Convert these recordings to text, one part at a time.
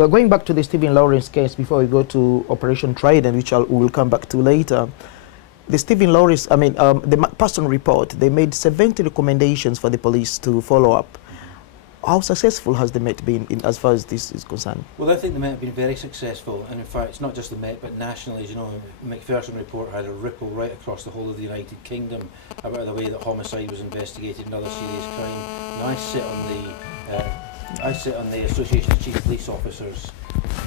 Well, going back to the Stephen Lawrence case before we go to Operation Trident, which we will come back to later. The Stephen Lawrence, the person report, they made 70 recommendations for the police to follow up. How successful has the Met been as far as this is concerned? Well, I think the Met have been very successful, and in fact, it's not just the Met, but nationally, as you know, the McPherson report had a ripple right across the whole of the United Kingdom about the way that homicide was investigated and other serious crime. Now, I sit on the Association of Chief Police Officers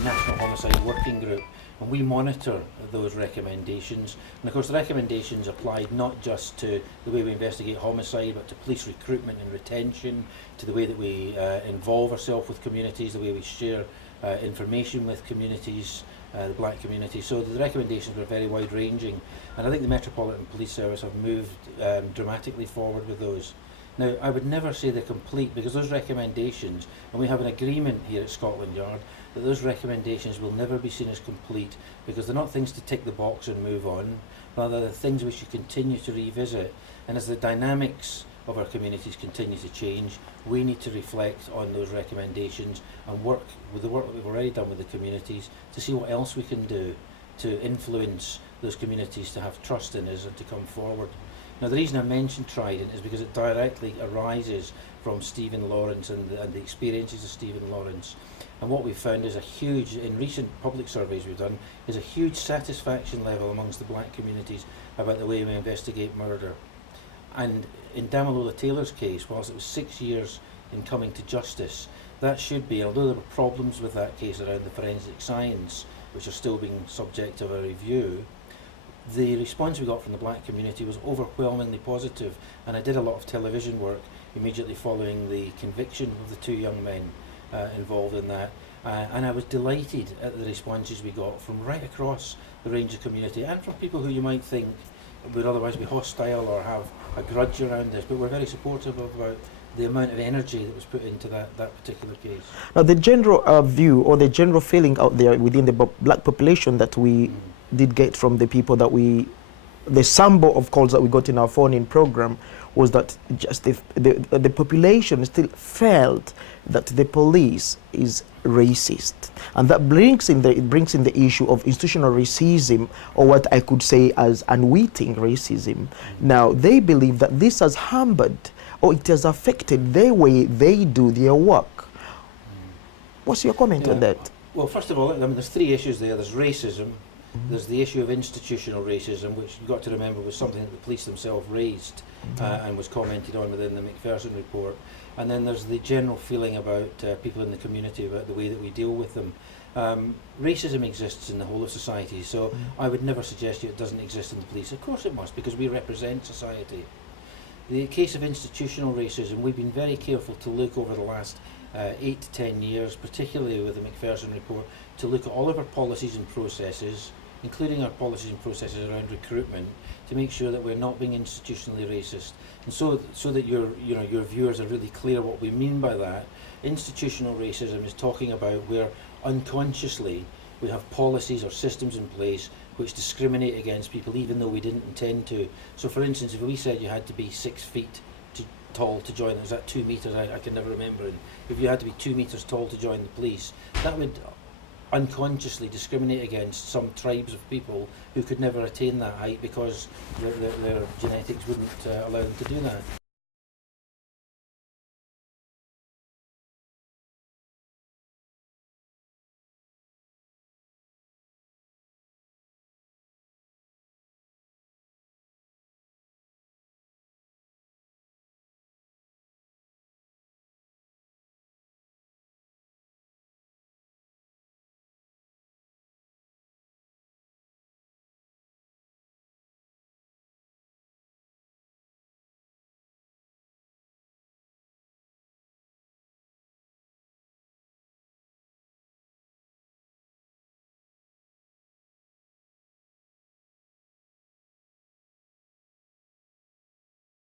National Homicide Working Group, and we monitor those recommendations. And of course, the recommendations applied not just to the way we investigate homicide, but to police recruitment and retention, to the way that we involve ourselves with communities, the way we share information with communities, the black community. So the recommendations were very wide-ranging, and I think the Metropolitan Police Service have moved dramatically forward with those. Now, I would never say they're complete, because those recommendations, and we have an agreement here at Scotland Yard, that those recommendations will never be seen as complete, because they're not things to tick the box and move on, rather they're things we should continue to revisit. And as the dynamics of our communities continue to change, we need to reflect on those recommendations and work with the work that we've already done with the communities to see what else we can do to influence those communities to have trust in us and to come forward. Now, the reason I mentioned Trident is because it directly arises from Stephen Lawrence and the experiences of Stephen Lawrence. And what we've found is in recent public surveys we've done, is a huge satisfaction level amongst the black communities about the way we investigate murder. And in Damilola Taylor's case, whilst it was 6 years in coming to justice, that should be, although there were problems with that case around the forensic science, which are still being subject of a review, the response we got from the black community was overwhelmingly positive. And I did a lot of television work immediately following the conviction of the two young men involved in that, and I was delighted at the responses we got from right across the range of community, and from people who you might think would otherwise be hostile or have a grudge around this, but were very supportive about the amount of energy that was put into that particular case. Now, the general view or the general feeling out there within the black population that we did get from the people that the sample of calls that we got in our phone-in program was that just the population still felt that the police is racist, and that brings in the issue of institutional racism, or what I could say as unwitting racism. Now, they believe that this has hampered or it has affected the way they do their work. What's your comment on that? Well, first of all, I mean, there's three issues there. There's racism. There's the issue of institutional racism, which you've got to remember was something that the police themselves raised and was commented on within the McPherson report. And then there's the general feeling about people in the community, about the way that we deal with them. Racism exists in the whole of society, so I would never suggest to you it doesn't exist in the police. Of course it must, because we represent society. The case of institutional racism, we've been very careful to look over the last 8 to 10 years, particularly with the McPherson report, to look at all of our policies and processes, including our policies and processes around recruitment, to make sure that we're not being institutionally racist. And so that your viewers are really clear what we mean by that. Institutional racism is talking about where unconsciously we have policies or systems in place which discriminate against people even though we didn't intend to. So for instance, if we said you had to be 6 feet tall to join, is that 2 meters? I can never remember. And if you had to be 2 meters tall to join the police, that would unconsciously discriminate against some tribes of people who could never attain that height because their genetics wouldn't allow them to do that.